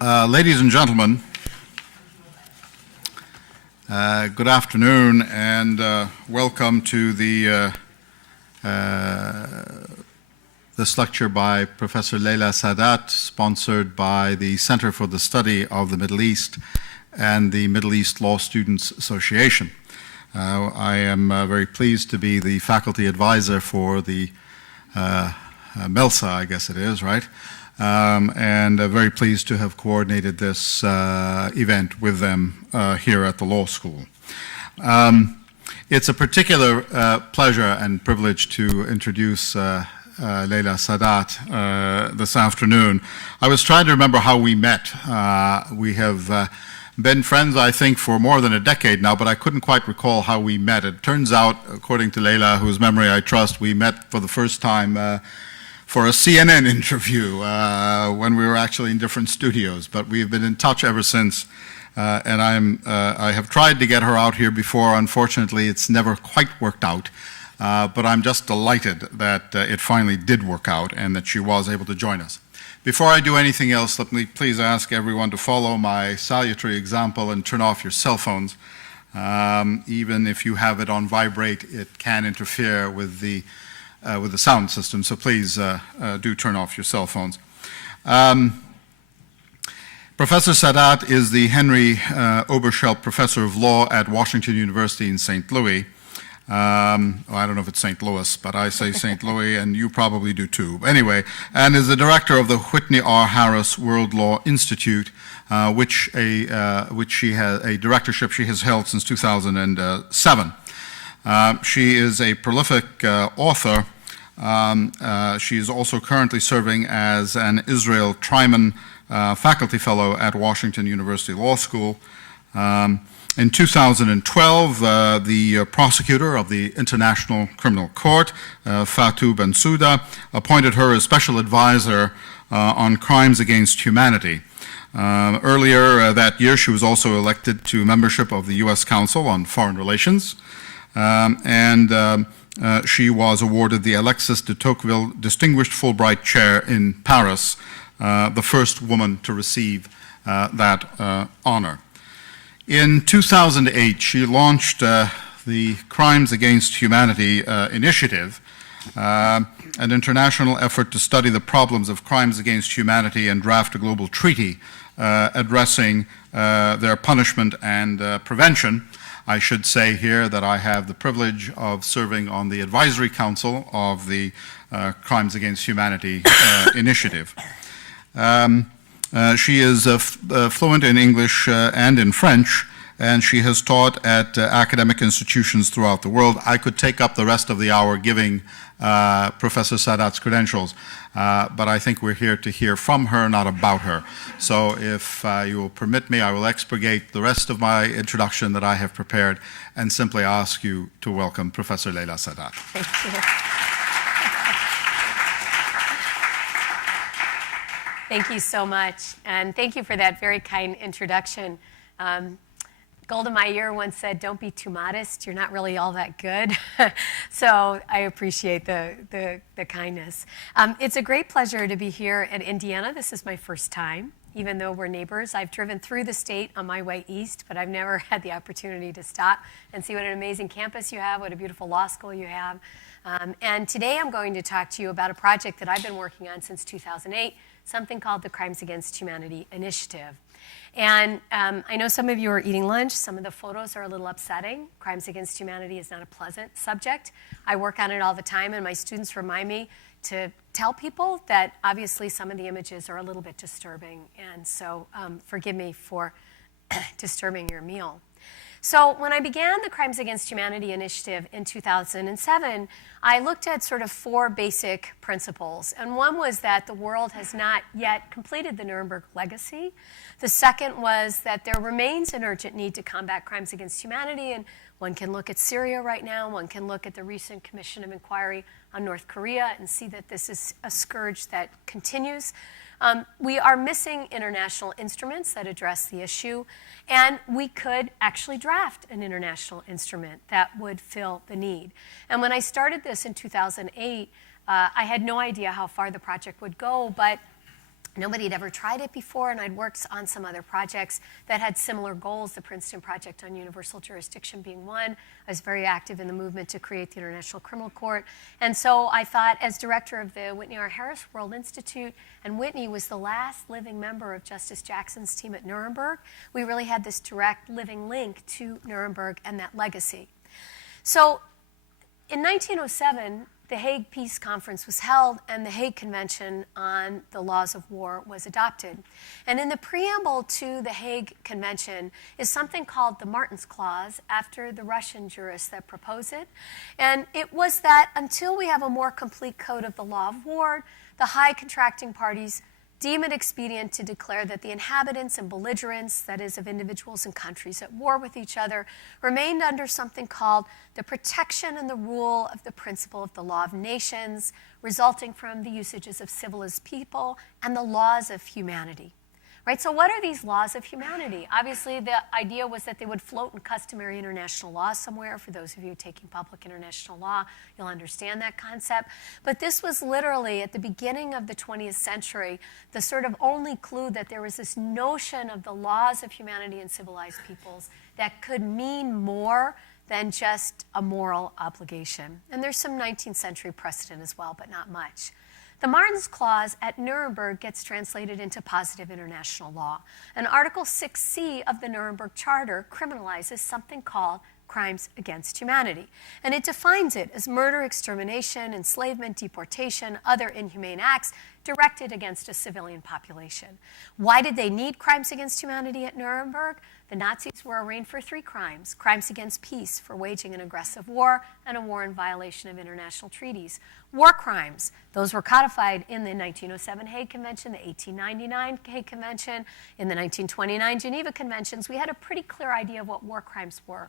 Ladies and gentlemen, good afternoon and welcome to this lecture by Professor Leila Sadat, sponsored by the Center for the Study of the Middle East and the Middle East Law Students Association. I am very pleased to be the faculty advisor for the MELSA, I guess it is, right? And very pleased to have coordinated this event with them here at the law school. It's a particular pleasure and privilege to introduce Leila Sadat this afternoon. I was trying to remember how we met. We have been friends, I think, for more than a decade now, but I couldn't quite recall how we met. It turns out, according to Leila, whose memory I trust, we met for the first time for a CNN interview when we were actually in different studios, but we've been in touch ever since. And I have tried to get her out here before. Unfortunately, it's never quite worked out. But I'm just delighted that it finally did work out and that she was able to join us. Before I do anything else, let me please ask everyone to follow my salutary example and turn off your cell phones. Even if you have it on vibrate, it can interfere with the sound system, so please do turn off your cell phones. Professor Sadat is the Henry Oberschelp Professor of Law at Washington University in St. Louis. I don't know if it's St. Louis, but I say St. Louis, and you probably do too. Anyway, and is the director of the Whitney R. Harris World Law Institute, which she has a directorship she has held since 2007. She is a prolific author. She is also currently serving as an Israel Tryman faculty fellow at Washington University Law School. In 2012, the prosecutor of the International Criminal Court, Fatou Bensouda, appointed her as special advisor on crimes against humanity. Earlier that year, she was also elected to membership of the U.S. Council on Foreign Relations. She was awarded the Alexis de Tocqueville Distinguished Fulbright Chair in Paris, the first woman to receive that honor. In 2008, she launched the Crimes Against Humanity Initiative, an international effort to study the problems of crimes against humanity and draft a global treaty addressing their punishment and prevention. I should say here that I have the privilege of serving on the advisory council of the Crimes Against Humanity Initiative. She is fluent in English and in French, and she has taught at academic institutions throughout the world. I could take up the rest of the hour giving Professor Sadat's credentials, but I think we're here to hear from her, not about her. So if you will permit me, I will expurgate the rest of my introduction that I have prepared and simply ask you to welcome Professor Leila Sadat. Thank you. Thank you so much, and thank you for that very kind introduction. Golda Meir once said, "Don't be too modest. You're not really all that good." So I appreciate the kindness. It's a great pleasure to be here at Indiana. This is my first time, even though we're neighbors. I've driven through the state on my way east, but I've never had the opportunity to stop and see what an amazing campus you have, what a beautiful law school you have. And today I'm going to talk to you about a project that I've been working on since 2008, something called the Crimes Against Humanity Initiative. And I know some of you are eating lunch. Some of the photos are a little upsetting. Crimes against humanity is not a pleasant subject. I work on it all the time, and my students remind me to tell people that obviously some of the images are a little bit disturbing. And so forgive me for disturbing your meal. So when I began the Crimes Against Humanity Initiative in 2007, I looked at sort of four basic principles. And one was that the world has not yet completed the Nuremberg legacy. The second was that there remains an urgent need to combat crimes against humanity. And one can look at Syria right now. One can look at the recent Commission of Inquiry on North Korea and see that this is a scourge that continues. We are missing international instruments that address the issue, and we could actually draft an international instrument that would fill the need. And when I started this in 2008, I had no idea how far the project would go, but Nobody had ever tried it before, and I'd worked on some other projects that had similar goals, the Princeton Project on Universal Jurisdiction being one. I was very active in the movement to create the International Criminal Court. And so I thought, as director of the Whitney R. Harris World Institute, and Whitney was the last living member of Justice Jackson's team at Nuremberg, we really had this direct living link to Nuremberg and that legacy. So in 1907, the Hague Peace Conference was held, and the Hague Convention on the Laws of War was adopted. And in the preamble to the Hague Convention is something called the Martens Clause, after the Russian jurists that propose it. And it was that until we have a more complete code of the law of war, the high contracting parties deem it expedient to declare that the inhabitants and belligerents, that is, of individuals and countries at war with each other, remained under something called the protection and the rule of the principle of the law of nations, resulting from the usages of civilized people and the laws of humanity. Right? So what are these laws of humanity? Obviously, the idea was that they would float in customary international law somewhere. For those of you taking public international law, you'll understand that concept. But this was literally, at the beginning of the 20th century, the sort of only clue that there was this notion of the laws of humanity and civilized peoples that could mean more than just a moral obligation. And there's some 19th century precedent as well, but not much. The Martens Clause at Nuremberg gets translated into positive international law. And Article 6C of the Nuremberg Charter criminalizes something called crimes against humanity. And it defines it as murder, extermination, enslavement, deportation, other inhumane acts directed against a civilian population. Why did they need crimes against humanity at Nuremberg? The Nazis were arraigned for 3 crimes: crimes against peace for waging an aggressive war, and a war in violation of international treaties. War crimes, those were codified in the 1907 Hague Convention, the 1899 Hague Convention, in the 1929 Geneva Conventions. We had a pretty clear idea of what war crimes were.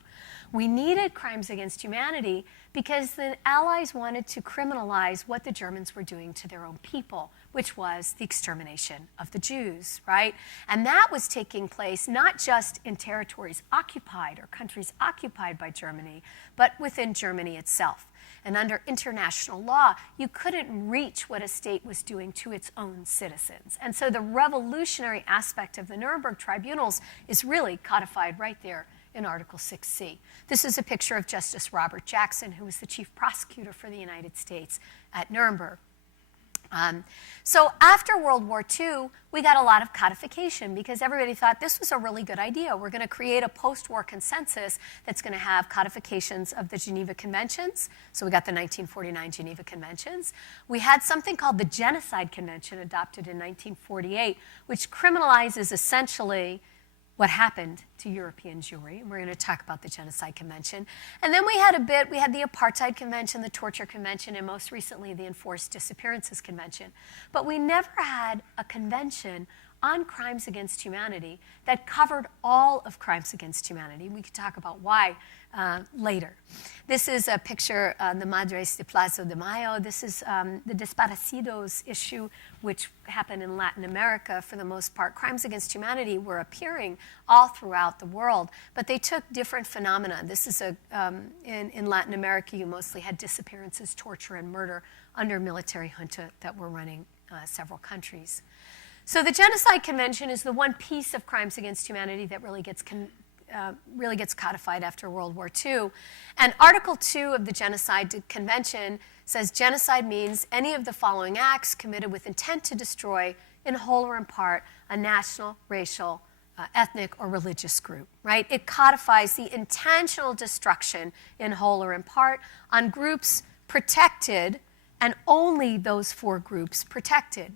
We needed crimes against humanity because the Allies wanted to criminalize what the Germans were doing to their own people, which was the extermination of the Jews, right? And that was taking place not just in territories occupied or countries occupied by Germany, but within Germany itself. And under international law, you couldn't reach what a state was doing to its own citizens. And so the revolutionary aspect of the Nuremberg tribunals is really codified right there in Article 6C. This is a picture of Justice Robert Jackson, who was the chief prosecutor for the United States at Nuremberg. So after World War II, we got a lot of codification because everybody thought this was a really good idea. We're going to create a post-war consensus that's going to have codifications of the Geneva Conventions. So we got the 1949 Geneva Conventions. We had something called the Genocide Convention adopted in 1948, which criminalizes essentially what happened to European Jewry. And we're going to talk about the Genocide Convention. And then we had the Apartheid Convention, the Torture Convention, and most recently the Enforced Disappearances Convention. But we never had a convention on crimes against humanity that covered all of crimes against humanity. We could talk about why later. This is a picture of the Madres de Plaza de Mayo. This is the Desaparecidos issue, which happened in Latin America for the most part. Crimes against humanity were appearing all throughout the world, but they took different phenomena. This is in Latin America, you mostly had disappearances, torture, and murder under military junta that were running several countries. So the Genocide Convention is the one piece of crimes against humanity that really gets codified after World War II. And Article 2 of the Genocide Convention says genocide means any of the following acts committed with intent to destroy, in whole or in part, a national, racial, ethnic, or religious group, right? It codifies the intentional destruction, in whole or in part, on groups protected, and only those 4 groups protected.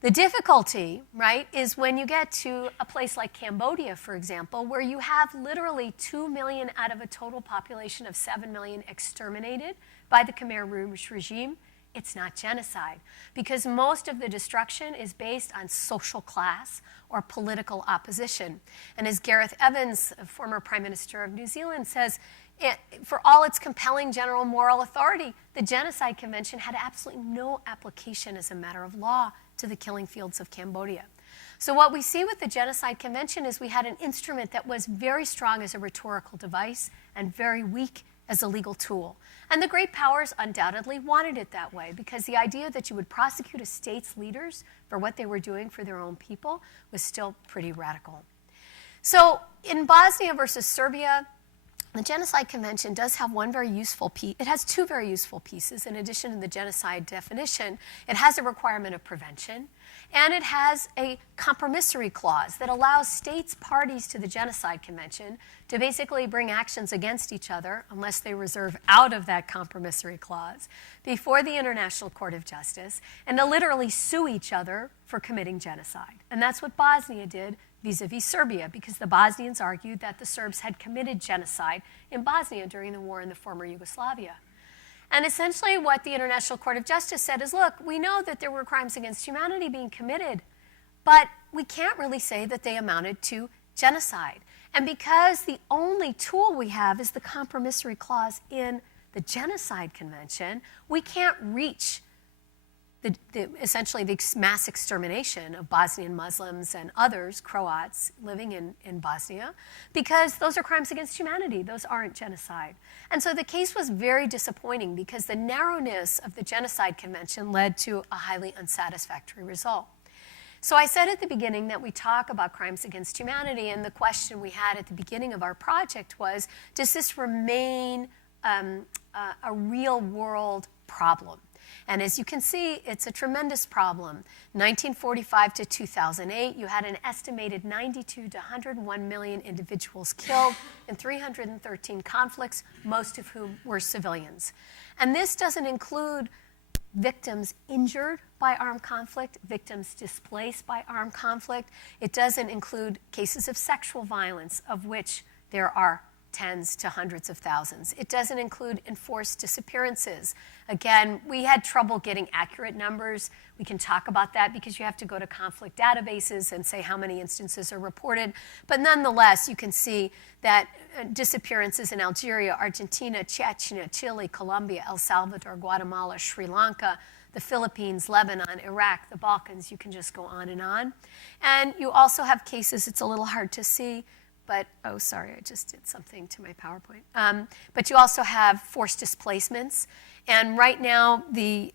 The difficulty, right, is when you get to a place like Cambodia, for example, where you have literally 2 million out of a total population of 7 million exterminated by the Khmer Rouge regime. It's not genocide because most of the destruction is based on social class or political opposition. And as Gareth Evans, a former Prime Minister of New Zealand, says, for all its compelling general moral authority, the Genocide Convention had absolutely no application as a matter of law to the killing fields of Cambodia. So what we see with the Genocide Convention is we had an instrument that was very strong as a rhetorical device and very weak as a legal tool. And the great powers undoubtedly wanted it that way, because the idea that you would prosecute a state's leaders for what they were doing for their own people was still pretty radical. So in Bosnia versus Serbia, the Genocide Convention does have one very useful piece. It has two very useful pieces. In addition to the genocide definition, it has a requirement of prevention, and it has a compromissory clause that allows states parties to the Genocide Convention to basically bring actions against each other, unless they reserve out of that compromissory clause, before the International Court of Justice, and to literally sue each other for committing genocide. And that's what Bosnia did vis-a-vis Serbia, because the Bosnians argued that the Serbs had committed genocide in Bosnia during the war in the former Yugoslavia. And essentially what the International Court of Justice said is, look, we know that there were crimes against humanity being committed, but we can't really say that they amounted to genocide. And because the only tool we have is the compromissory clause in the Genocide Convention, we can't reach essentially the mass extermination of Bosnian Muslims and others, Croats, living in Bosnia, because those are crimes against humanity. Those aren't genocide. And so the case was very disappointing, because the narrowness of the Genocide Convention led to a highly unsatisfactory result. So I said at the beginning that we talk about crimes against humanity, and the question we had at the beginning of our project was, does this remain a real-world problem? And as you can see, it's a tremendous problem. 1945 to 2008, you had an estimated 92 to 101 million individuals killed in 313 conflicts, most of whom were civilians. And this doesn't include victims injured by armed conflict, victims displaced by armed conflict. It doesn't include cases of sexual violence, of which there are tens to hundreds of thousands. It doesn't include enforced disappearances. Again, we had trouble getting accurate numbers. We can talk about that, because you have to go to conflict databases and say how many instances are reported. But nonetheless, you can see that disappearances in Algeria, Argentina, Chechnya, Chile, Colombia, El Salvador, Guatemala, Sri Lanka, the Philippines, Lebanon, Iraq, the Balkans, you can just go on. And you also have cases, it's a little hard to see, but, oh, sorry, I just did something to my PowerPoint. But you also have forced displacements. And right now, the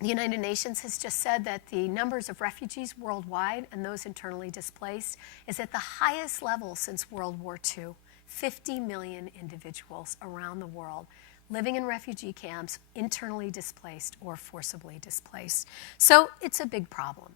United Nations has just said that the numbers of refugees worldwide and those internally displaced is at the highest level since World War II. 50 million individuals around the world living in refugee camps, internally displaced or forcibly displaced. So it's a big problem.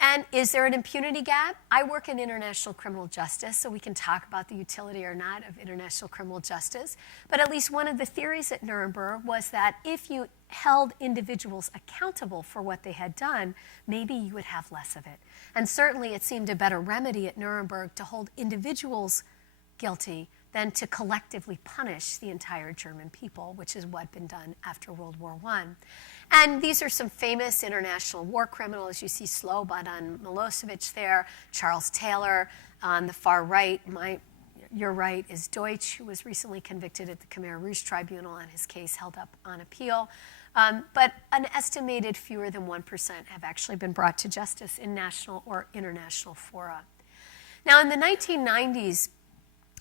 And is there an impunity gap? I work in international criminal justice, so we can talk about the utility or not of international criminal justice. But at least one of the theories at Nuremberg was that if you held individuals accountable for what they had done, maybe you would have less of it. And certainly it seemed a better remedy at Nuremberg to hold individuals guilty than to collectively punish the entire German people, which is what had been done after World War I. And these are some famous international war criminals. You see Slobodan Milosevic there, Charles Taylor on the far right. Your right is Deutsch, who was recently convicted at the Khmer Rouge Tribunal and his case held up on appeal. But an estimated fewer than 1% have actually been brought to justice in national or international fora. Now, in the 1990s,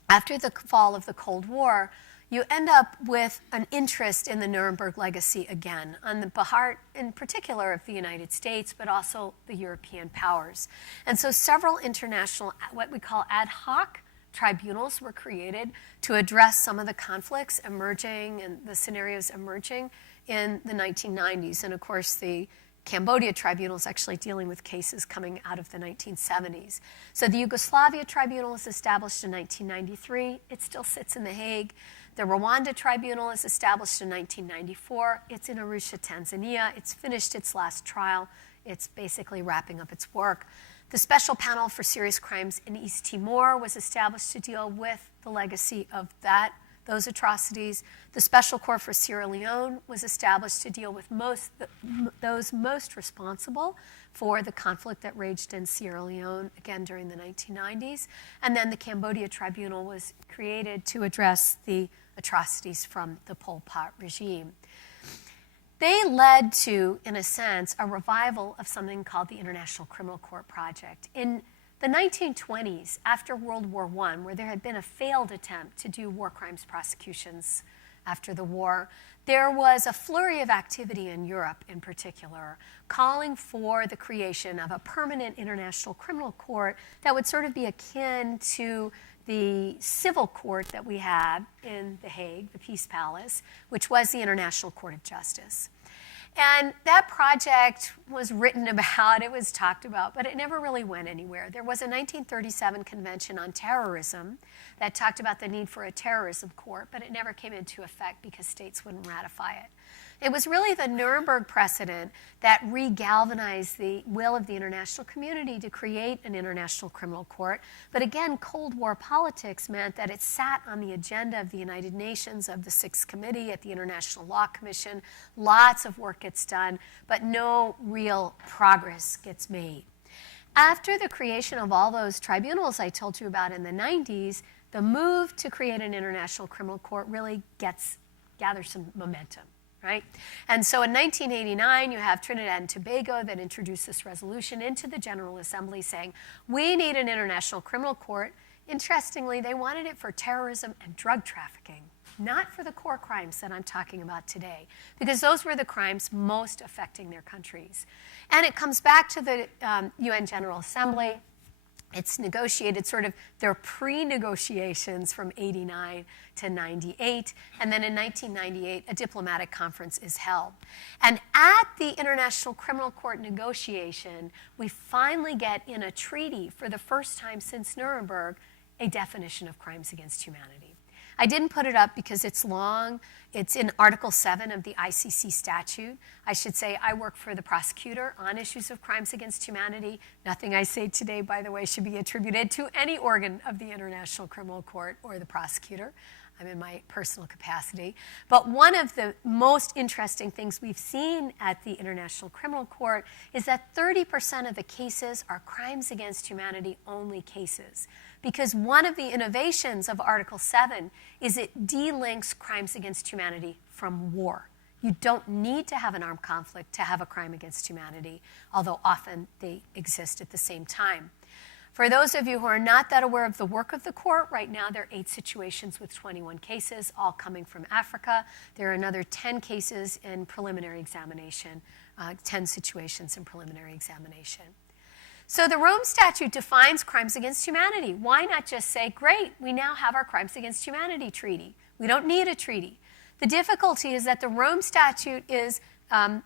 after the fall of the Cold War, you end up with an interest in the Nuremberg legacy again, on the part, in particular, of the United States, but also the European powers. And so several international, what we call ad hoc tribunals were created to address some of the conflicts emerging and the scenarios emerging in the 1990s. And of course, the Cambodia Tribunal is actually dealing with cases coming out of the 1970s. So the Yugoslavia Tribunal was established in 1993. It still sits in The Hague. The Rwanda Tribunal is established in 1994. It's in Arusha, Tanzania. It's finished its last trial. It's basically wrapping up its work. The Special Panel for Serious Crimes in East Timor was established to deal with the legacy of those atrocities. The Special Court for Sierra Leone was established to deal with those most responsible for the conflict that raged in Sierra Leone, again during the 1990s. And then the Cambodia Tribunal was created to address the atrocities from the Pol Pot regime. They led to, in a sense, a revival of something called the International Criminal Court Project. In The 1920s, after World War I, where there had been a failed attempt to do war crimes prosecutions after the war, there was a flurry of activity in Europe in particular, calling for the creation of a permanent international criminal court that would sort of be akin to the civil court that we had in The Hague, the Peace Palace, which was the International Court of Justice. And that project was written about, it was talked about, but it never really went anywhere. There was a 1937 Convention on Terrorism that talked about the need for a terrorism court, but it never came into effect because states wouldn't ratify it. It was really the Nuremberg precedent that re-galvanized the will of the international community to create an international criminal court. But again, Cold War politics meant that it sat on the agenda of the United Nations, of the Sixth Committee, at the International Law Commission. Lots of work gets done, but no real progress gets made. After the creation of all those tribunals I told you about in the 90s, the move to create an international criminal court really gathers some momentum. Right? And so in 1989, you have Trinidad and Tobago that introduced this resolution into the General Assembly saying, we need an international criminal court. Interestingly, they wanted it for terrorism and drug trafficking, not for the core crimes that I'm talking about today, because those were the crimes most affecting their countries. And it comes back to the UN General Assembly. It's negotiated, sort of their pre-negotiations from 89 to 98. And then in 1998, a diplomatic conference is held. And at the International Criminal Court negotiation, we finally get in a treaty for the first time since Nuremberg, a definition of crimes against humanity. I didn't put it up because it's long. It's in Article 7 of the ICC statute. I should say I work for the prosecutor on issues of crimes against humanity. Nothing I say today, by the way, should be attributed to any organ of the International Criminal Court or the prosecutor. I'm in my personal capacity. But one of the most interesting things we've seen at the International Criminal Court is that 30% of the cases are crimes against humanity only cases. Because one of the innovations of Article 7 is it delinks crimes against humanity from war. You don't need to have an armed conflict to have a crime against humanity, although often they exist at the same time. For those of you who are not that aware of the work of the court, right now there are 8 situations with 21 cases, all coming from Africa. There are another 10 cases in preliminary examination, 10 situations in preliminary examination. So the Rome Statute defines crimes against humanity. Why not just say, great, we now have our Crimes Against Humanity Treaty. We don't need a treaty. The difficulty is that the Rome Statute is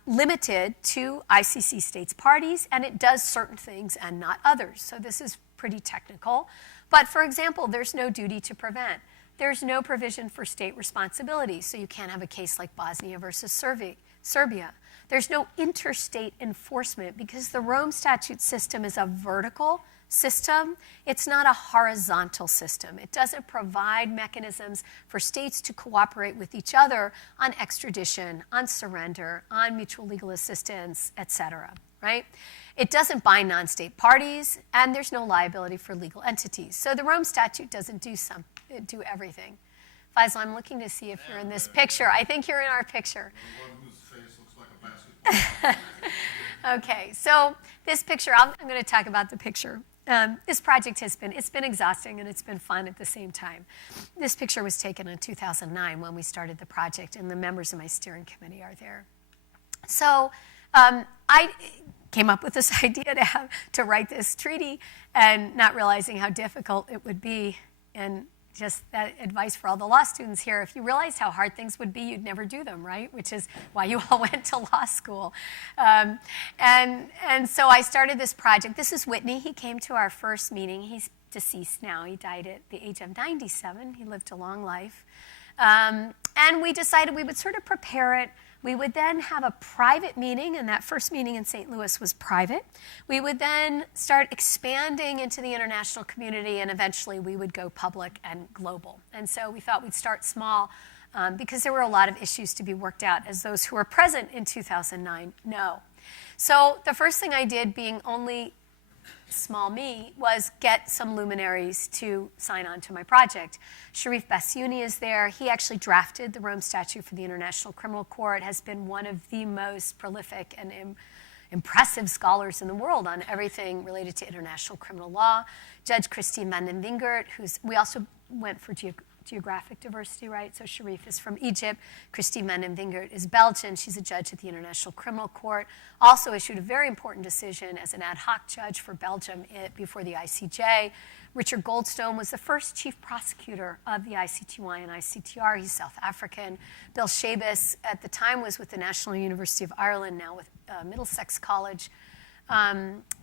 limited to ICC states parties, and it does certain things and not others. So this is pretty technical. But for example, there's no duty to prevent. There's no provision for state responsibility, so you can't have a case like Bosnia versus Serbia. There's no interstate enforcement because the Rome Statute system is a vertical system. It's not a horizontal system. It doesn't provide mechanisms for states to cooperate with each other on extradition, on surrender, on mutual legal assistance, et cetera, right? It doesn't bind non-state parties, and there's no liability for legal entities. So the Rome Statute doesn't do everything. Faisal, I'm looking to see if you're in this picture. I think you're in our picture. Okay, so this picture, I'm going to talk about the picture. This project it's been exhausting and it's been fun at the same time. This picture was taken in 2009 when we started the project, and the members of my steering committee are there. So I came up with this idea to write this treaty, and not realizing how difficult it would be. And just that advice for all the law students here, if you realized how hard things would be, you'd never do them, right? Which is why you all went to law school. And so I started this project. This is Whitney. He came to our first meeting. He's deceased now. He died at the age of 97. He lived a long life. And we decided we would sort of prepare it. We would then have a private meeting, and that first meeting in St. Louis was private. We would then start expanding into the international community, and eventually we would go public and global. And so we thought we'd start small because there were a lot of issues to be worked out, as those who were present in 2009 know. So the first thing I did, being only small me, was get some luminaries to sign on to my project. Sharif Bassiouni is there. He actually drafted the Rome Statute for the International Criminal Court, has been one of the most prolific and impressive scholars in the world on everything related to international criminal law. Judge Christine van den Wingert, we also went for geographic diversity, right? So Sharif is from Egypt. Christine van den Wingert is Belgian. She's a judge at the International Criminal Court. Also issued a very important decision as an ad hoc judge for Belgium before the ICJ. Richard Goldstone was the first chief prosecutor of the ICTY and ICTR. He's South African. Bill Shabis at the time was with the National University of Ireland, now with Middlesex College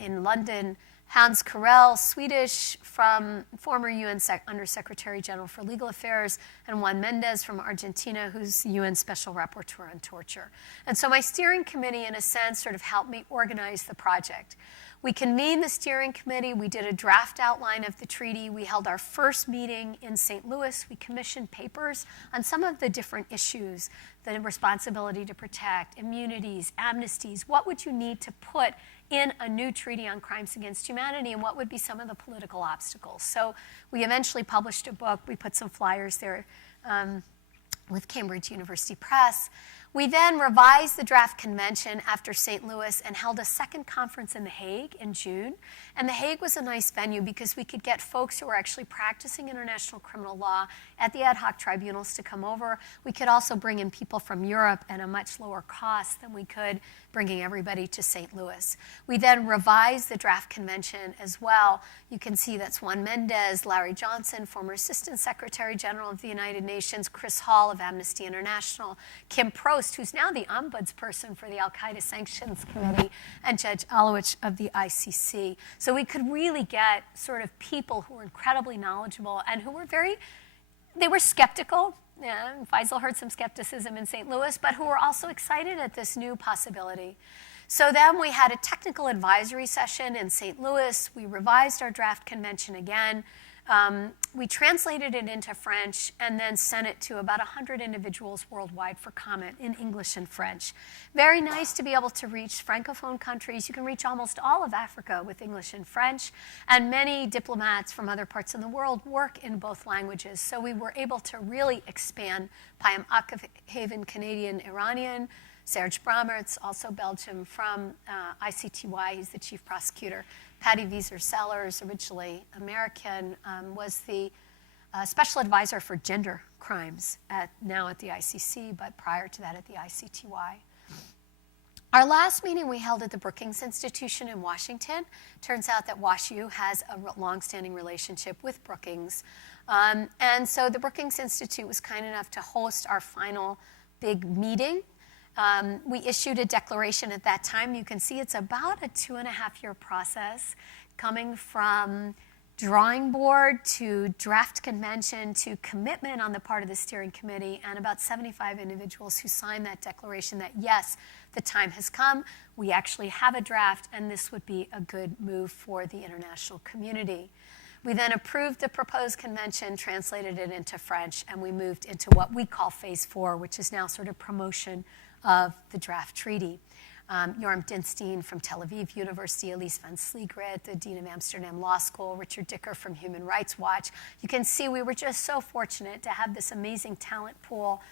in London. Hans Corell, Swedish, from former UN Undersecretary General for Legal Affairs, and Juan Mendez from Argentina, who's UN Special Rapporteur on Torture. And so my steering committee, in a sense, sort of helped me organize the project. We convened the steering committee. We did a draft outline of the treaty. We held our first meeting in St. Louis. We commissioned papers on some of the different issues, the responsibility to protect, immunities, amnesties. What would you need to put in a new treaty on crimes against humanity, and what would be some of the political obstacles? So we eventually published a book. We put some flyers there with Cambridge University Press. We then revised the draft convention after St. Louis and held a second conference in The Hague in June. And The Hague was a nice venue because we could get folks who were actually practicing international criminal law at the ad hoc tribunals to come over. We could also bring in people from Europe at a much lower cost than we could bringing everybody to St. Louis. We then revised the draft convention as well. You can see that's Juan Mendez, Larry Johnson, former Assistant Secretary General of the United Nations, Chris Hall of Amnesty International, Kim Prost, who's now the ombudsperson for the Al-Qaeda Sanctions Committee, and Judge Alowich of the ICC. So we could really get sort of people who were incredibly knowledgeable and who were they were skeptical. Yeah, Faisal heard some skepticism in St. Louis, but who were also excited at this new possibility. So then we had a technical advisory session in St. Louis. We revised our draft convention again. We translated it into French and then sent it to about 100 individuals worldwide for comment in English and French. Very nice to be able to reach Francophone countries. You can reach almost all of Africa with English and French, and many diplomats from other parts of the world work in both languages. So we were able to really expand. Payam Akhavan, Canadian, Iranian. Serge Bramertz, also Belgium, from ICTY, he's the chief prosecutor. Patty Wieser-Sellers, originally American, was the special advisor for gender crimes now at the ICC, but prior to that at the ICTY. Our last meeting we held at the Brookings Institution in Washington. Turns out that WashU has a longstanding relationship with Brookings. And so the Brookings Institute was kind enough to host our final big meeting. We issued a declaration at that time. You can see it's about a 2.5-year process, coming from drawing board to draft convention to commitment on the part of the steering committee, and about 75 individuals who signed that declaration that, yes, the time has come, we actually have a draft, and this would be a good move for the international community. We then approved the proposed convention, translated it into French, and we moved into what we call Phase 4, which is now sort of promotion of the draft treaty. Yoram Dinstein from Tel Aviv University, Elise van Sliegrit, the Dean of Amsterdam Law School, Richard Dicker from Human Rights Watch. You can see we were just so fortunate to have this amazing talent pool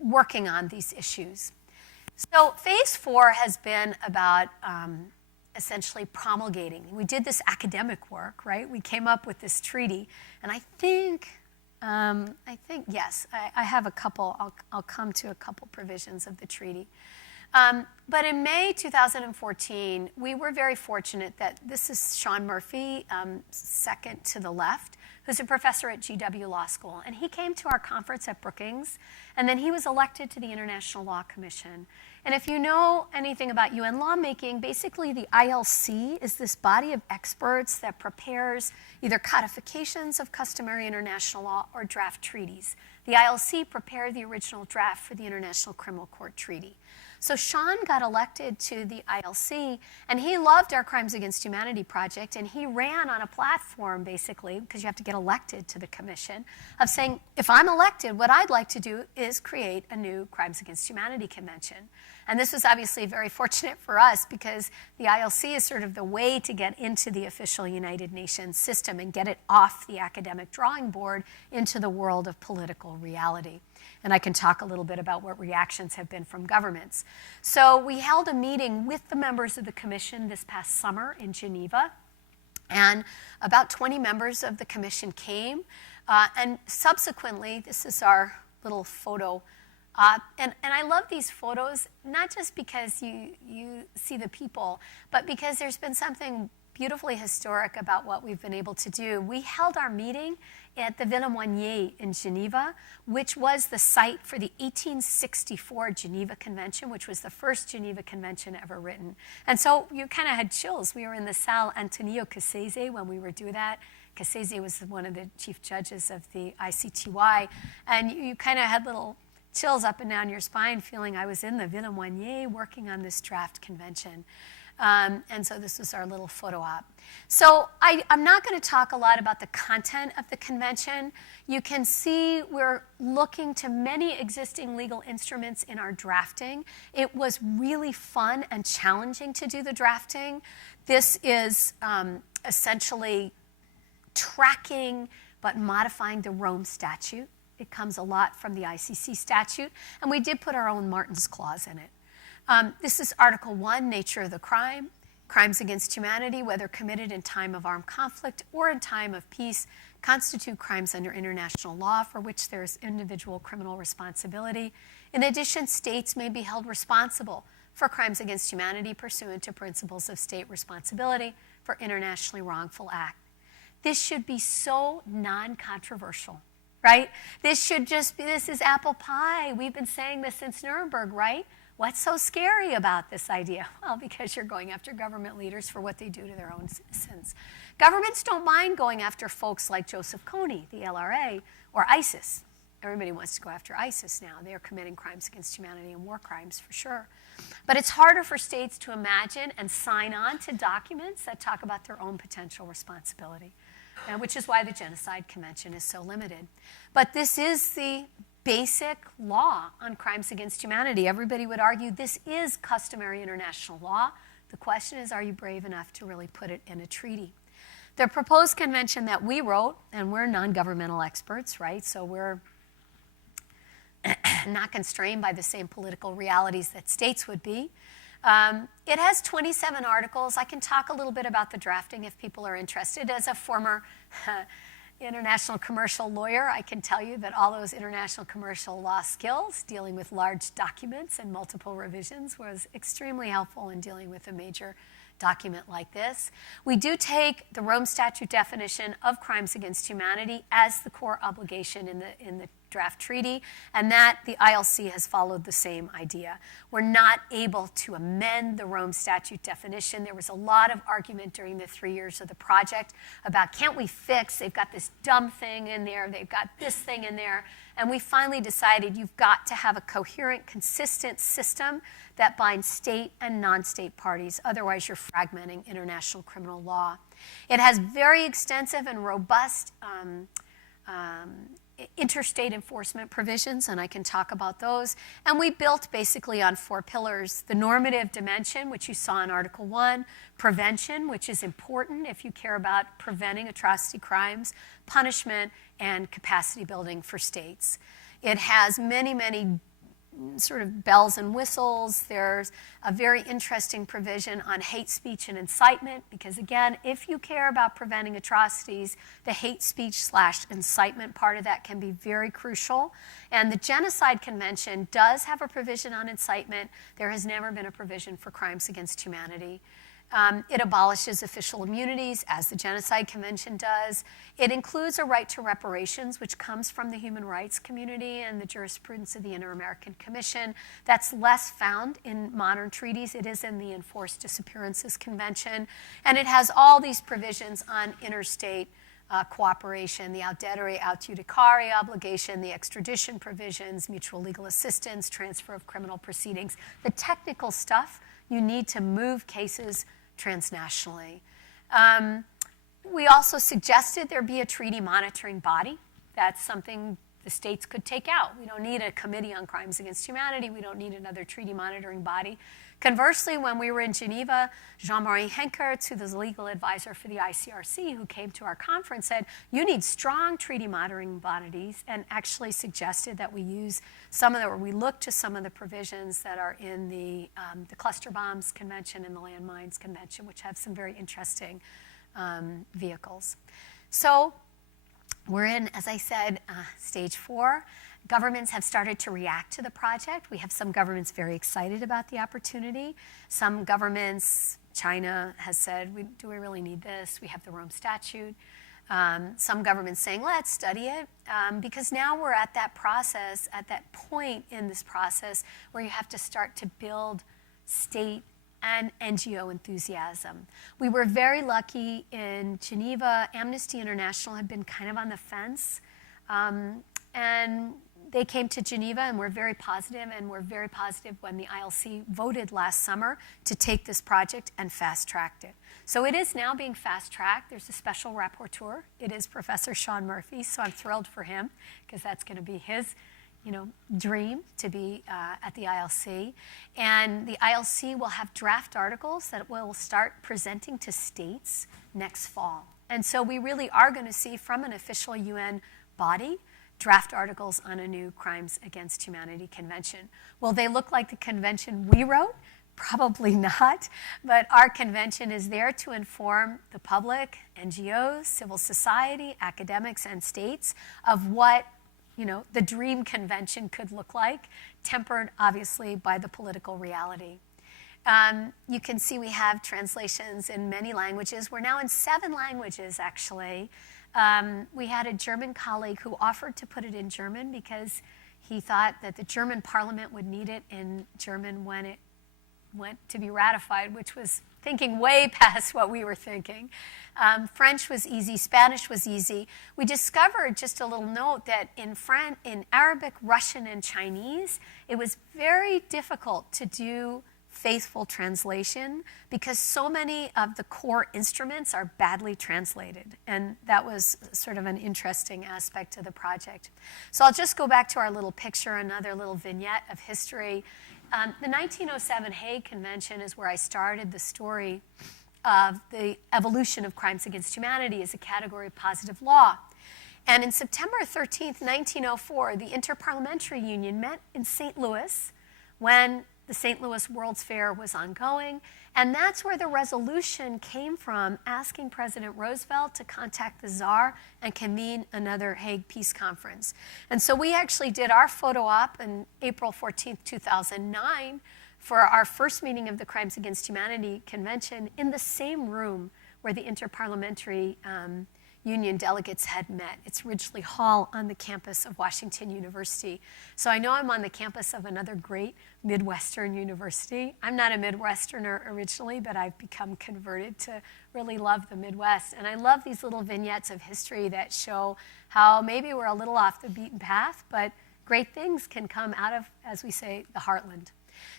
working on these issues. So Phase 4 has been about essentially promulgating. We did this academic work, right? We came up with this treaty, and I think yes, I have a couple, I'll come to a couple provisions of the treaty. But in May 2014, we were very fortunate that this is Sean Murphy, second to the left, who's a professor at GW Law School. And he came to our conference at Brookings, and then he was elected to the International Law Commission. And if you know anything about UN lawmaking, basically the ILC is this body of experts that prepares either codifications of customary international law or draft treaties. The ILC prepared the original draft for the International Criminal Court Treaty. So Sean got elected to the ILC, and he loved our Crimes Against Humanity project, and he ran on a platform, basically, because you have to get elected to the commission, of saying, if I'm elected, what I'd like to do is create a new Crimes Against Humanity convention. And this was obviously very fortunate for us because the ILC is sort of the way to get into the official United Nations system and get it off the academic drawing board into the world of political reality. And I can talk a little bit about what reactions have been from governments. So we held a meeting with the members of the commission this past summer in Geneva. And about 20 members of the commission came. And subsequently, this is our little photo. And I love these photos, not just because you see the people, but because there's been something beautifully historic about what we've been able to do. We held our meeting at the Villa Moignet in Geneva, which was the site for the 1864 Geneva Convention, which was the first Geneva Convention ever written. And so you kind of had chills. We were in the Salle Antonio Cassese when we were doing that. Cassese was one of the chief judges of the ICTY, and you kind of had little chills up and down your spine feeling I was in the Villa Moignet working on this draft convention. And so this was our little photo op. So I'm not going to talk a lot about the content of the convention. You can see we're looking to many existing legal instruments in our drafting. It was really fun and challenging to do the drafting. This is essentially tracking but modifying the Rome Statute. It comes a lot from the ICC statute, and we did put our own Martin's Clause in it. This is Article 1, Nature of the Crime. Crimes against humanity, whether committed in time of armed conflict or in time of peace, constitute crimes under international law for which there is individual criminal responsibility. In addition, states may be held responsible for crimes against humanity pursuant to principles of state responsibility for internationally wrongful act. This should be so non-controversial, right? This should just be, this is apple pie. We've been saying this since Nuremberg, right? What's so scary about this idea? Well, because you're going after government leaders for what they do to their own citizens. Governments don't mind going after folks like Joseph Kony, the LRA, or ISIS. Everybody wants to go after ISIS now. They are committing crimes against humanity and war crimes for sure. But it's harder for states to imagine and sign on to documents that talk about their own potential responsibility, which is why the Genocide Convention is so limited. But this is the basic law on crimes against humanity. Everybody would argue this is customary international law. The question is, are you brave enough to really put it in a treaty? The proposed convention that we wrote, and we're non-governmental experts, right? So we're not constrained by the same political realities that states would be. It has 27 articles. I can talk a little bit about the drafting if people are interested. As a former international commercial lawyer, I can tell you that all those international commercial law skills, dealing with large documents and multiple revisions, was extremely helpful in dealing with a major document like this. We do take the Rome Statute definition of crimes against humanity as the core obligation in the draft treaty, and that the ILC has followed the same idea. We're not able to amend the Rome Statute definition. There was a lot of argument during the 3 years of the project about, can't we fix, they've got this dumb thing in there, they've got this thing in there, and we finally decided you've got to have a coherent, consistent system that binds state and non-state parties. Otherwise, you're fragmenting international criminal law. It has very extensive and robust interstate enforcement provisions, and I can talk about those. And we built basically on 4 pillars: the normative dimension, which you saw in Article 1, prevention, which is important if you care about preventing atrocity crimes, punishment, and capacity building for states. It has many, many sort of bells and whistles. There's a very interesting provision on hate speech and incitement, because again, if you care about preventing atrocities, the hate speech / incitement part of that can be very crucial. And the Genocide Convention does have a provision on incitement. There has never been a provision for crimes against humanity. It abolishes official immunities, as the Genocide Convention does. It includes a right to reparations, which comes from the human rights community and the jurisprudence of the Inter-American Commission. That's less found in modern treaties. It is in the Enforced Disappearances Convention. And it has all these provisions on interstate cooperation, the auditory aut judicare obligation, the extradition provisions, mutual legal assistance, transfer of criminal proceedings, the technical stuff you need to move cases transnationally. We also suggested there be a treaty monitoring body. That's something the states could take out. We don't need a committee on crimes against humanity. We don't need another treaty monitoring body. Conversely, when we were in Geneva, Jean-Marie Henkertz, who's the legal advisor for the ICRC, who came to our conference, said, you need strong treaty monitoring bodies, and actually suggested that we use we look to some of the provisions that are in the Cluster Bombs Convention and the Landmines Convention, which have some very interesting vehicles. So we're in, as I said, stage 4. Governments have started to react to the project. We have some governments very excited about the opportunity. Some governments, China has said, do we really need this? We have the Rome Statute. Some governments saying, let's study it, because now we're at that process, at that point in this process where you have to start to build state and NGO enthusiasm. We were very lucky in Geneva. Amnesty International had been kind of on the fence, and they came to Geneva and were very positive, and were very positive when the ILC voted last summer to take this project and fast-tracked it. So it is now being fast-tracked. There's a special rapporteur. It is Professor Sean Murphy, so I'm thrilled for him, because that's going to be his dream to be at the ILC. And the ILC will have draft articles that will start presenting to states next fall. And so we really are going to see from an official UN body draft articles on a new Crimes Against Humanity Convention. Will they look like the convention we wrote? Probably not, but our convention is there to inform the public, NGOs, civil society, academics, and states of what the dream convention could look like, tempered obviously by the political reality. You can see we have translations in many languages. We're now in 7 languages, actually. We had a German colleague who offered to put it in German because he thought that the German parliament would need it in German when it went to be ratified, which was thinking way past what we were thinking. French was easy. Spanish was easy. We discovered, just a little note, that in Arabic, Russian, and Chinese, it was very difficult to do faithful translation because so many of the core instruments are badly translated. And that was sort of an interesting aspect of the project. So I'll just go back to our little picture, another little vignette of history. The 1907 Hague Convention is where I started the story of the evolution of crimes against humanity as a category of positive law. And in September 13th, 1904, the Interparliamentary Union met in St. Louis when the St. Louis World's Fair was ongoing, and that's where the resolution came from, asking President Roosevelt to contact the Tsar and convene another Hague Peace Conference. And so we actually did our photo op on April 14th, 2009, for our first meeting of the Crimes Against Humanity Convention in the same room where the Interparliamentary Union delegates had met. It's Ridgely Hall on the campus of Washington University. So I know I'm on the campus of another great Midwestern university. I'm not a Midwesterner originally, but I've become converted to really love the Midwest. And I love these little vignettes of history that show how maybe we're a little off the beaten path, but great things can come out of, as we say, the heartland.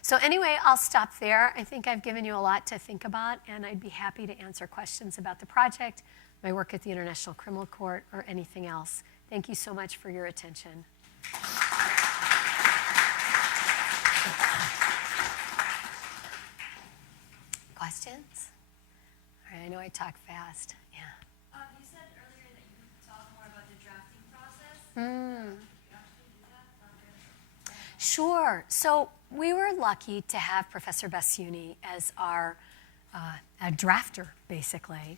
So anyway, I'll stop there. I think I've given you a lot to think about, and I'd be happy to answer questions about the project, my work at the International Criminal Court, or anything else. Thank you so much for your attention. Questions? All right, I know I talk fast. Yeah. You said earlier that you would talk more about the drafting process. Mm. Could you actually do that? Sure. So we were lucky to have Professor Basuni as our a drafter, basically.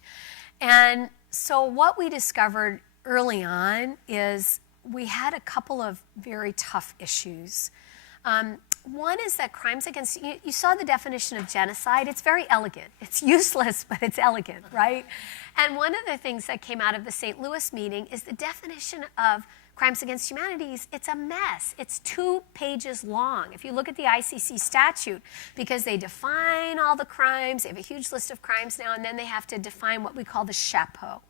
And so what we discovered early on is we had a couple of very tough issues. One is that crimes against, you saw the definition of genocide. It's very elegant. It's useless, but it's elegant, right? And one of the things that came out of the St. Louis meeting is the definition of crimes against humanity. It's a mess. It's 2 pages long. If you look at the ICC statute, because they define all the crimes, they have a huge list of crimes now, and then they have to define what we call the chapeau.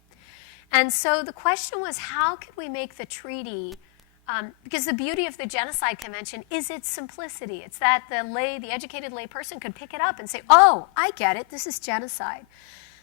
And so the question was, how could we make the treaty, because the beauty of the Genocide Convention is its simplicity. It's that the educated lay person could pick it up and say, oh, I get it, this is genocide.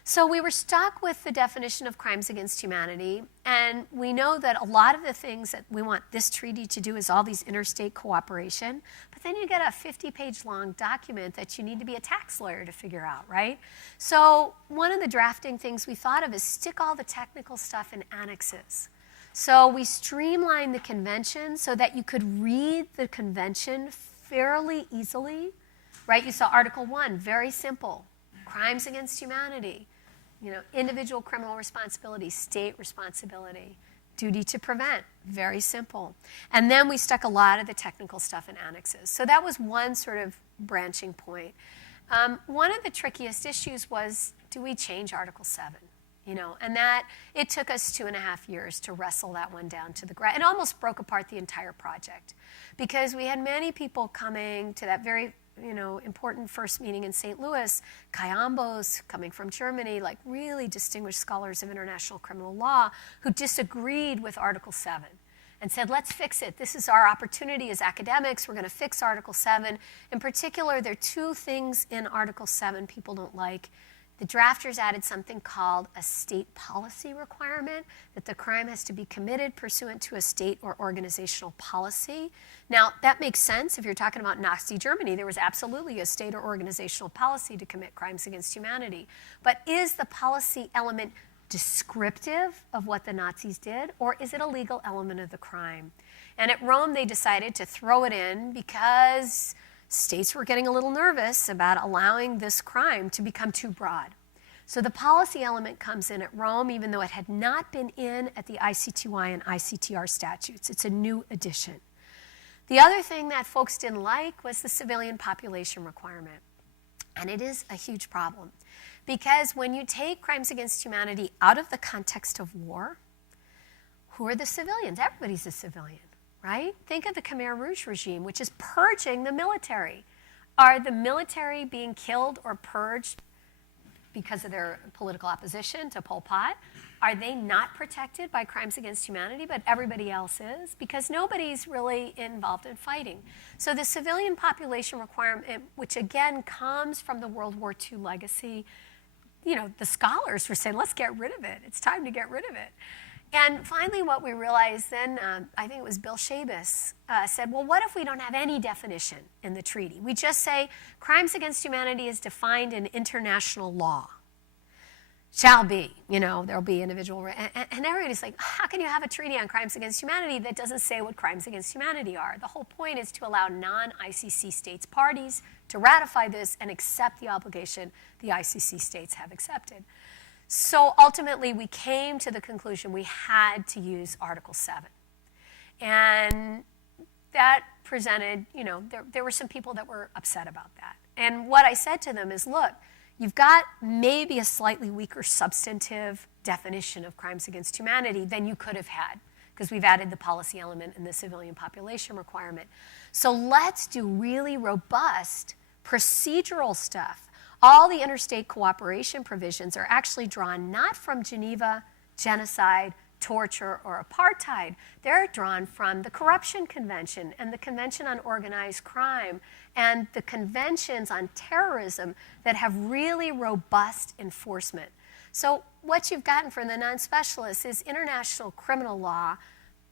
So we were stuck with the definition of crimes against humanity, and we know that a lot of the things that we want this treaty to do is all these interstate cooperation, but then you get a 50-page long document that you need to be a tax lawyer to figure out, right? So one of the drafting things we thought of is stick all the technical stuff in annexes. So we streamlined the convention so that you could read the convention fairly easily, right? You saw Article 1, very simple, crimes against humanity. Individual criminal responsibility, state responsibility, duty to prevent, very simple. And then we stuck a lot of the technical stuff in annexes. So that was one sort of branching point. One of the trickiest issues was, do we change Article 7? And that, it took us 2.5 years to wrestle that one down to the ground. It almost broke apart the entire project because we had many people coming to that very important first meeting in St. Louis, Cayambos coming from Germany, like really distinguished scholars of international criminal law who disagreed with Article 7 and said, let's fix it. This is our opportunity as academics. We're going to fix Article 7. In particular, there are two things in Article 7 people don't like. The drafters added something called a state policy requirement, that the crime has to be committed pursuant to a state or organizational policy. Now, that makes sense if you're talking about Nazi Germany. There was absolutely a state or organizational policy to commit crimes against humanity. But is the policy element descriptive of what the Nazis did, or is it a legal element of the crime? And at Rome, they decided to throw it in because states were getting a little nervous about allowing this crime to become too broad. So the policy element comes in at Rome, even though it had not been in at the ICTY and ICTR statutes. It's a new addition. The other thing that folks didn't like was the civilian population requirement. And it is a huge problem. Because when you take crimes against humanity out of the context of war, who are the civilians? Everybody's a civilian. Right? Think of the Khmer Rouge regime, which is purging the military. Are the military being killed or purged because of their political opposition to Pol Pot? Are they not protected by crimes against humanity, but everybody else is? Because nobody's really involved in fighting. So the civilian population requirement, which again comes from the World War II legacy, the scholars were saying, let's get rid of it. It's time to get rid of it. And finally, what we realized then, I think it was Bill Shabas, said, well, what if we don't have any definition in the treaty? We just say crimes against humanity is defined in international law. Shall be, there'll be individual. And everybody's like, how can you have a treaty on crimes against humanity that doesn't say what crimes against humanity are? The whole point is to allow non-ICC states parties to ratify this and accept the obligation the ICC states have accepted. So ultimately, we came to the conclusion we had to use Article 7. And that presented, there were some people that were upset about that. And what I said to them is, look, you've got maybe a slightly weaker substantive definition of crimes against humanity than you could have had, because we've added the policy element and the civilian population requirement. So let's do really robust procedural stuff. All the interstate cooperation provisions are actually drawn not from Geneva, genocide, torture, or apartheid. They're drawn from the Corruption Convention and the Convention on Organized Crime and the conventions on terrorism that have really robust enforcement. So what you've gotten from the non-specialists is international criminal law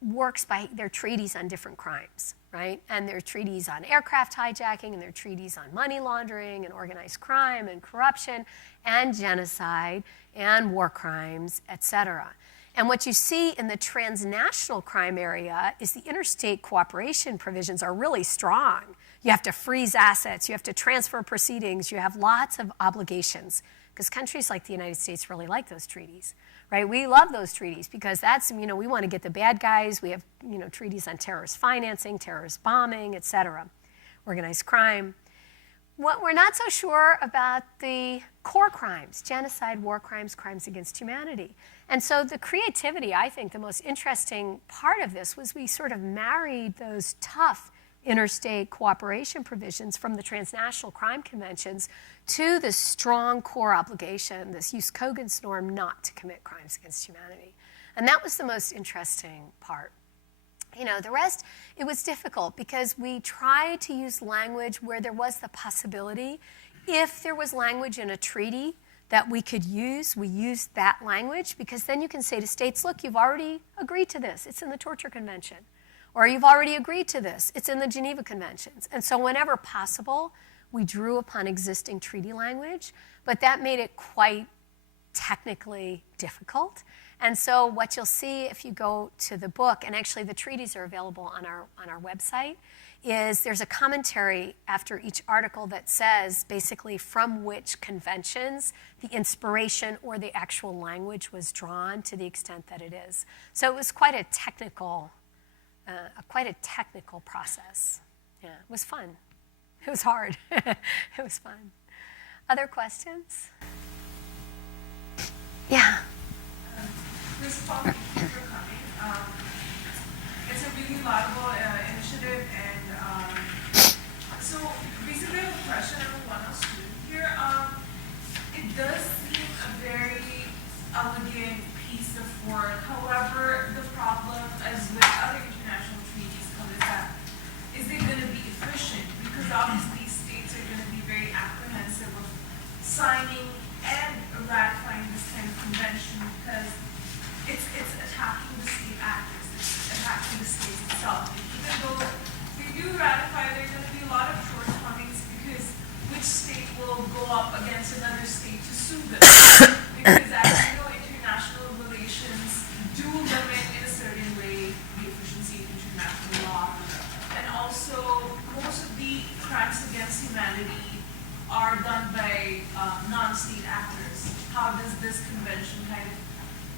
works by their treaties on different crimes, right? And their treaties on aircraft hijacking, and their treaties on money laundering and organized crime and corruption and genocide and war crimes, et cetera. And what you see in the transnational crime area is the interstate cooperation provisions are really strong. You have to freeze assets, you have to transfer proceedings, you have lots of obligations, because countries like the United States really like those treaties. Right? We love those treaties because that's, we want to get the bad guys. We have, treaties on terrorist financing, terrorist bombing, et cetera, organized crime. What we're not so sure about the core crimes, genocide, war crimes, crimes against humanity. And so the creativity, I think the most interesting part of this was we sort of married those tough interstate cooperation provisions from the transnational crime conventions to this strong core obligation, this Jus Cogens norm not to commit crimes against humanity. And that was the most interesting part. The rest, it was difficult because we tried to use language where there was the possibility, if there was language in a treaty that we could use. We used that language because then you can say to states, look, you've already agreed to this. It's in the Torture Convention. Or you've already agreed to this. It's in the Geneva Conventions. And so whenever possible, we drew upon existing treaty language, but that made it quite technically difficult. And so what you'll see if you go to the book, and actually the treaties are available on our website, is there's a commentary after each article that says basically from which conventions the inspiration or the actual language was drawn to the extent that it is. So it was quite a technical process. Yeah, it was fun. It was hard. It was fun. Other questions? Yeah. First of all, thank you for coming. It's a really laudable initiative, and so basically I have a question. I have one student here. It does seem a very elegant piece of work. However, the problem, as with other international treaties, is they're going to be efficient, because obviously states are going to be very apprehensive of signing and ratifying this kind of convention, because it's attacking the state actors, it's attacking the state itself. And even though we do ratify, there are going to be a lot of shortcomings, because which state will go up against another state to sue them? Because as you know, international relations do limit in a certain way the efficiency of international law. And also, most of the crimes against humanity are done by non-state actors. How does this convention kind of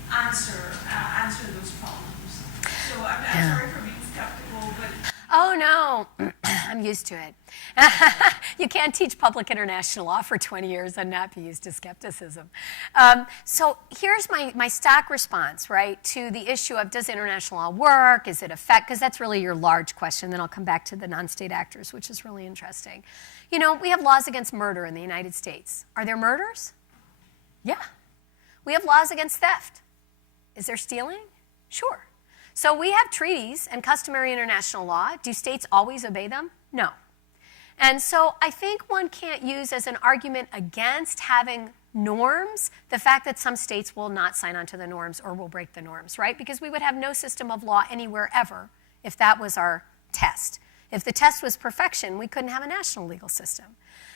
answer those problems? So I'm sorry for being skeptical, but... Oh, no. I'm used to it. You can't teach public international law for 20 years and not be used to skepticism. So here's my stock response, right, to the issue of does international law work? Is it effect? Because that's really your large question. Then I'll come back to the non-state actors, which is really interesting. You know, we have laws against murder in the United States. Are there murders? Yeah. We have laws against theft. Is there stealing? Sure. So we have treaties and customary international law. Do states always obey them? No. And so I think one can't use as an argument against having norms the fact that some states will not sign on to the norms or will break the norms, right? Because we would have no system of law anywhere ever if that was our test. If the test was perfection, we couldn't have a national legal system.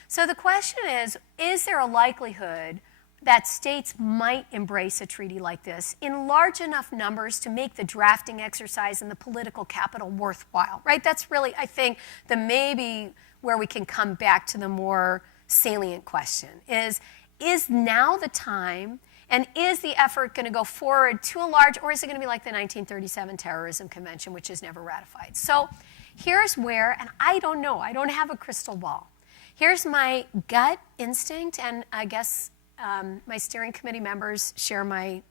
So the question is there a likelihood that states might embrace a treaty like this in large enough numbers to make the drafting exercise and the political capital worthwhile, right? That's really, I think, the maybe where we can come back to the more salient question is now the time, and is the effort going to go forward to a large, or is it going to be like the 1937 Terrorism Convention, which is never ratified? So here's where, and I don't know, I don't have a crystal ball. Here's my gut instinct, and I guess my steering committee members share my,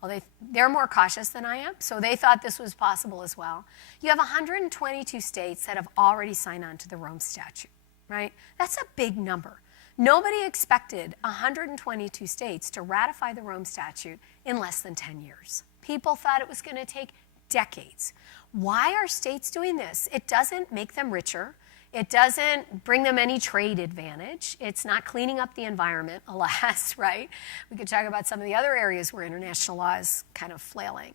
well, they're more cautious than I am, so they thought this was possible as well. You have 122 states that have already signed on to the Rome Statute, right? That's a big number. Nobody expected 122 states to ratify the Rome Statute in less than 10 years. People thought it was going to take decades. Why are states doing this? It doesn't make them richer. It doesn't bring them any trade advantage. It's not cleaning up the environment, alas, right? We could talk about some of the other areas where international law is kind of flailing.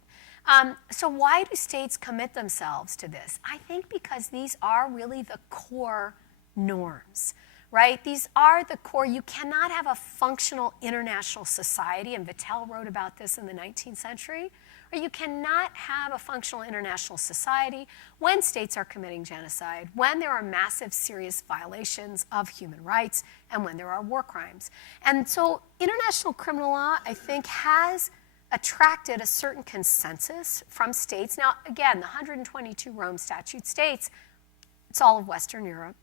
So why do states commit themselves to this? I think because these are really the core norms, right? These are the core. You cannot have a functional international society, and Vattel wrote about this in the 19th century, or you cannot have a functional international society when states are committing genocide, when there are massive, serious violations of human rights, and when there are war crimes. And so international criminal law, I think, has attracted a certain consensus from states. Now, again, the 122 Rome Statute states, it's all of Western Europe,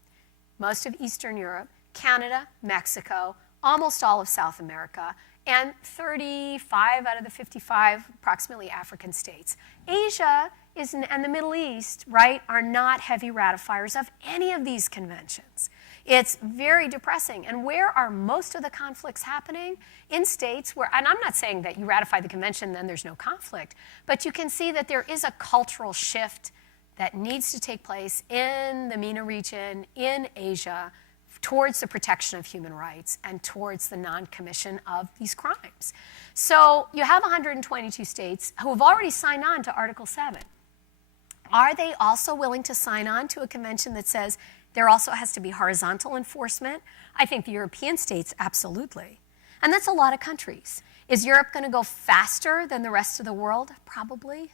most of Eastern Europe, Canada, Mexico, almost all of South America, and 35 out of the 55 approximately African states. Asia and the Middle East, right, are not heavy ratifiers of any of these conventions. It's very depressing. And where are most of the conflicts happening? In states where, and I'm not saying that you ratify the convention, then there's no conflict, but you can see that there is a cultural shift that needs to take place in the MENA region, in Asia, towards the protection of human rights and towards the non-commission of these crimes. So you have 122 states who have already signed on to Article 7. Are they also willing to sign on to a convention that says there also has to be horizontal enforcement? I think the European states, absolutely. And that's a lot of countries. Is Europe going to go faster than the rest of the world? Probably.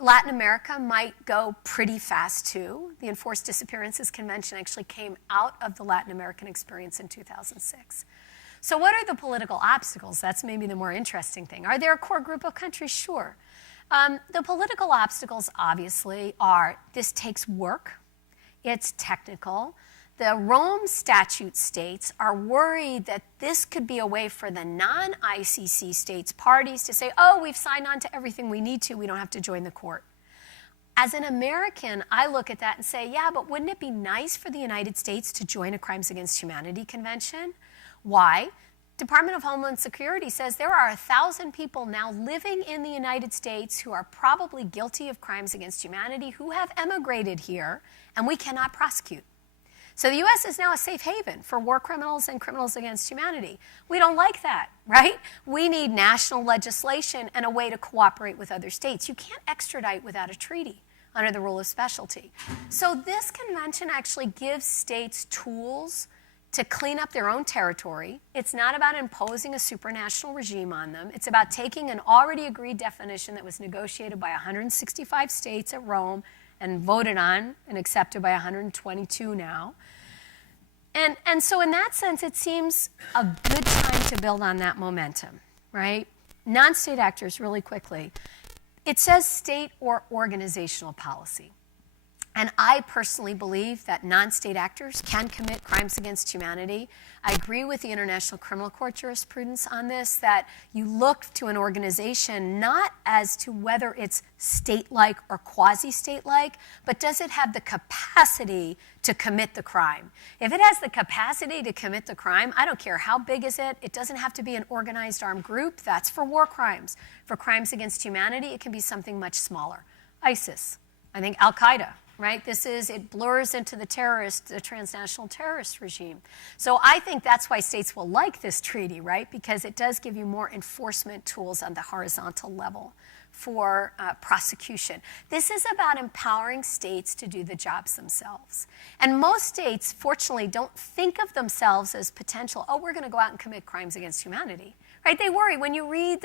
Latin America might go pretty fast too. The Enforced Disappearances Convention actually came out of the Latin American experience in 2006. So what are the political obstacles? That's maybe the more interesting thing. Are there a core group of countries? Sure. The political obstacles, obviously, are this takes work. It's technical. The Rome Statute states are worried that this could be a way for the non-ICC states parties to say, oh, we've signed on to everything we need to. We don't have to join the court. As an American, I look at that and say, yeah, but wouldn't it be nice for the United States to join a Crimes Against Humanity Convention? Why? Department of Homeland Security says there are 1,000 people now living in the United States who are probably guilty of crimes against humanity who have emigrated here, and we cannot prosecute. So the U.S. is now a safe haven for war criminals and criminals against humanity. We don't like that, right? We need national legislation and a way to cooperate with other states. You can't extradite without a treaty under the rule of specialty. So this convention actually gives states tools to clean up their own territory. It's not about imposing a supranational regime on them. It's about taking an already agreed definition that was negotiated by 165 states at Rome and voted on and accepted by 122 now. And so in that sense, it seems a good time to build on that momentum, right? Non-state actors, really quickly. It says state or organizational policy. And I personally believe that non-state actors can commit crimes against humanity. I agree with the International Criminal Court jurisprudence on this, that you look to an organization not as to whether it's state-like or quasi-state-like, but does it have the capacity to commit the crime? If it has the capacity to commit the crime, I don't care how big is it. It doesn't have to be an organized armed group. That's for war crimes. For crimes against humanity, it can be something much smaller. ISIS, I think Al-Qaeda. Right? It blurs into the transnational terrorist regime. So I think that's why states will like this treaty, right? Because it does give you more enforcement tools on the horizontal level for prosecution. This is about empowering states to do the jobs themselves. And most states, fortunately, don't think of themselves as potential, oh, we're going to go out and commit crimes against humanity. Right? They worry. When you read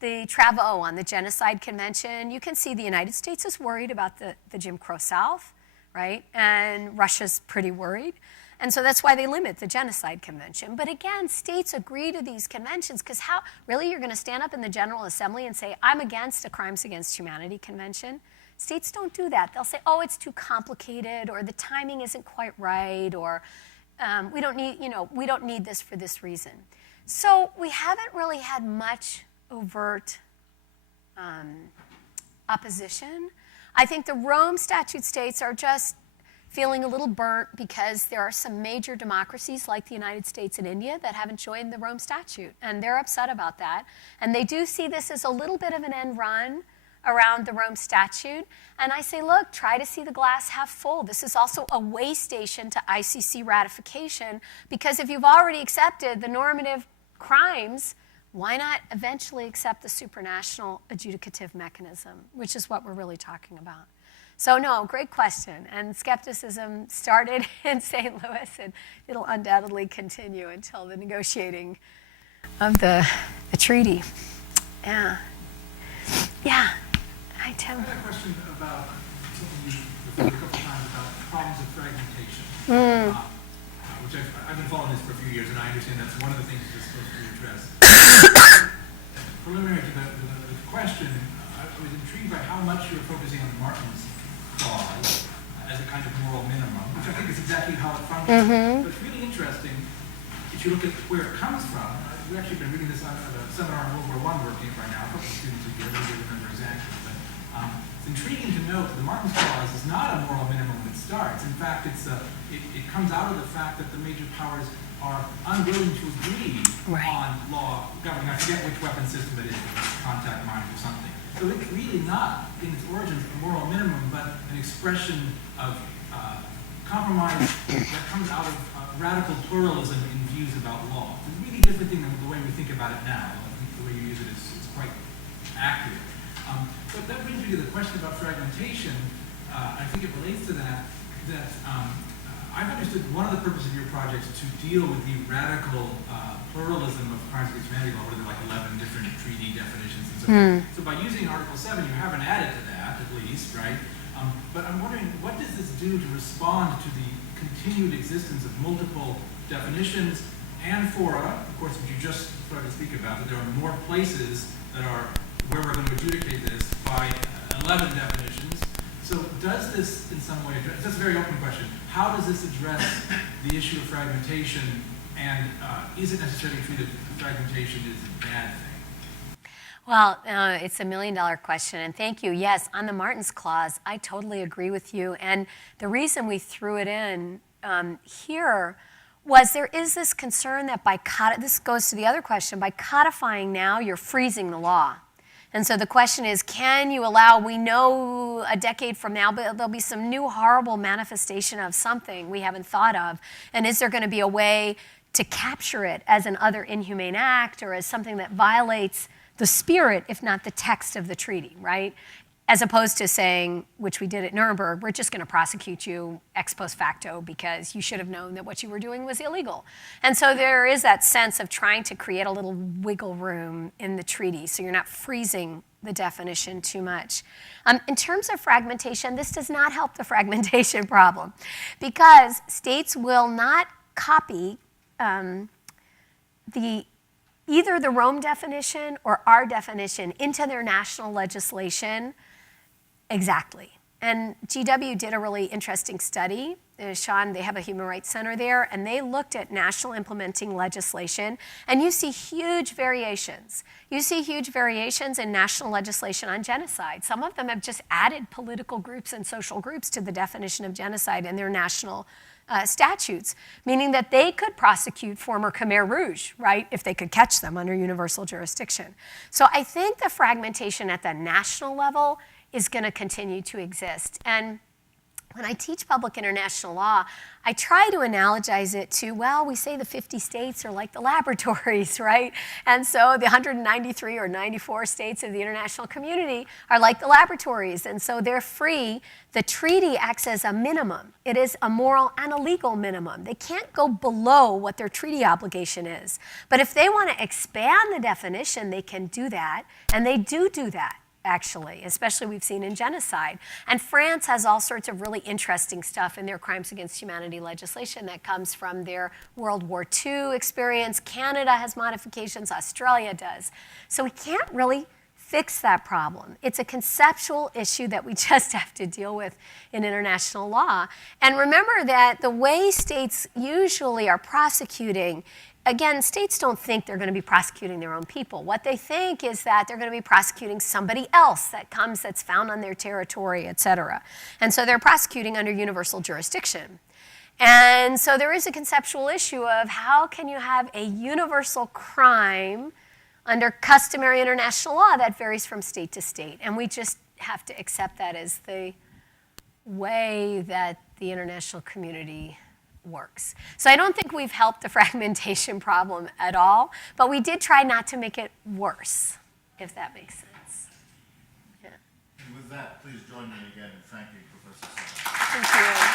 the Tribunals on the Genocide Convention, you can see the United States is worried about the Jim Crow South, right? And Russia's pretty worried. And so that's why they limit the Genocide Convention. But again, states agree to these conventions because how, really, you're going to stand up in the General Assembly and say, I'm against a Crimes Against Humanity Convention? States don't do that. They'll say, oh, it's too complicated, or the timing isn't quite right, or we don't need this for this reason. So we haven't really had much overt opposition. I think the Rome Statute states are just feeling a little burnt because there are some major democracies like the United States and India that haven't joined the Rome Statute, and they're upset about that. And they do see this as a little bit of an end run around the Rome Statute. And I say, look, try to see the glass half full. This is also a way station to ICC ratification, because if you've already accepted the normative crimes, why not eventually accept the supranational adjudicative mechanism, which is what we're really talking about. So no, great question. And skepticism started in St. Louis, and it'll undoubtedly continue until the negotiating of the treaty. Yeah. Yeah. Hi, Tim. I had a question about something you referred a couple times about problems of fragmentation, which I've been following this for a few years, and I understand that's one of the things that's supposed to be addressed. Preliminary to the question, I was intrigued by how much you're focusing on Martin's clause as a kind of moral minimum, which I think is exactly how it functions. But it's really interesting if you look at where it comes from. We've actually been reading this at a seminar on World War I working right now. A couple of students who don't remember exactly, but it's intriguing to note that the Martin's clause is not a moral minimum that starts. In fact, it comes out of the fact that the major powers are unwilling to agree on law governing. I forget which weapon system it is, contact mines or something. So it's really not, in its origins, a moral minimum, but an expression of compromise that comes out of radical pluralism in views about law. It's a really different thing than the way we think about it now. I think the way you use it is quite accurate. But that brings me to the question about fragmentation. I think it relates to that I've understood one of the purposes of your project is to deal with the radical pluralism of crimes against humanity law, where there are like 11 different treaty definitions and so forth. So by using Article 7, you haven't added to that, at least, right? But I'm wondering, what does this do to respond to the continued existence of multiple definitions and fora, of course, which you just started to speak about, that there are more places that are where we're going to adjudicate this by 11 definitions. So does this in some way address, that's a very open question, how does this address the issue of fragmentation, and is it necessarily true that fragmentation is a bad thing? Well, it's $1 million question, and thank you. Yes, on the Martens Clause, I totally agree with you. And the reason we threw it in here was there is this concern that by this goes to the other question, by codifying now, you're freezing the law. And so the question is, can you allow, we know a decade from now, but there'll be some new horrible manifestation of something we haven't thought of, and is there going to be a way to capture it as an other inhumane act or as something that violates the spirit, if not the text of the treaty, right? As opposed to saying, which we did at Nuremberg, we're just going to prosecute you ex post facto because you should have known that what you were doing was illegal. And so there is that sense of trying to create a little wiggle room in the treaty so you're not freezing the definition too much. In terms of fragmentation, this does not help the fragmentation problem because states will not copy either the Rome definition or our definition into their national legislation exactly. And GW did a really interesting study. Sean, they have a Human Rights Center there, and they looked at national implementing legislation, and you see huge variations. You see huge variations in national legislation on genocide. Some of them have just added political groups and social groups to the definition of genocide in their national statutes, meaning that they could prosecute former Khmer Rouge, right, if they could catch them under universal jurisdiction. So I think the fragmentation at the national level is going to continue to exist. And when I teach public international law, I try to analogize it to, well, we say the 50 states are like the laboratories, right? And so the 193 or 94 states of the international community are like the laboratories, and so they're free. The treaty acts as a minimum. It is a moral and a legal minimum. They can't go below what their treaty obligation is. But if they want to expand the definition, they can do that, and they do that. Actually, especially we've seen in genocide. And France has all sorts of really interesting stuff in their crimes against humanity legislation that comes from their World War II experience. Canada has modifications, Australia does. So we can't really fix that problem. It's a conceptual issue that we just have to deal with in international law. And remember that the way states usually are prosecuting, again, states don't think they're going to be prosecuting their own people. What they think is that they're going to be prosecuting somebody else that's found on their territory, et cetera. And so they're prosecuting under universal jurisdiction. And so there is a conceptual issue of how can you have a universal crime under customary international law that varies from state to state. And we just have to accept that as the way that the international community works. So I don't think we've helped the fragmentation problem at all, but we did try not to make it worse, if that makes sense. Yeah. And with that, please join me again in thanking Professor Sadat. Thank you.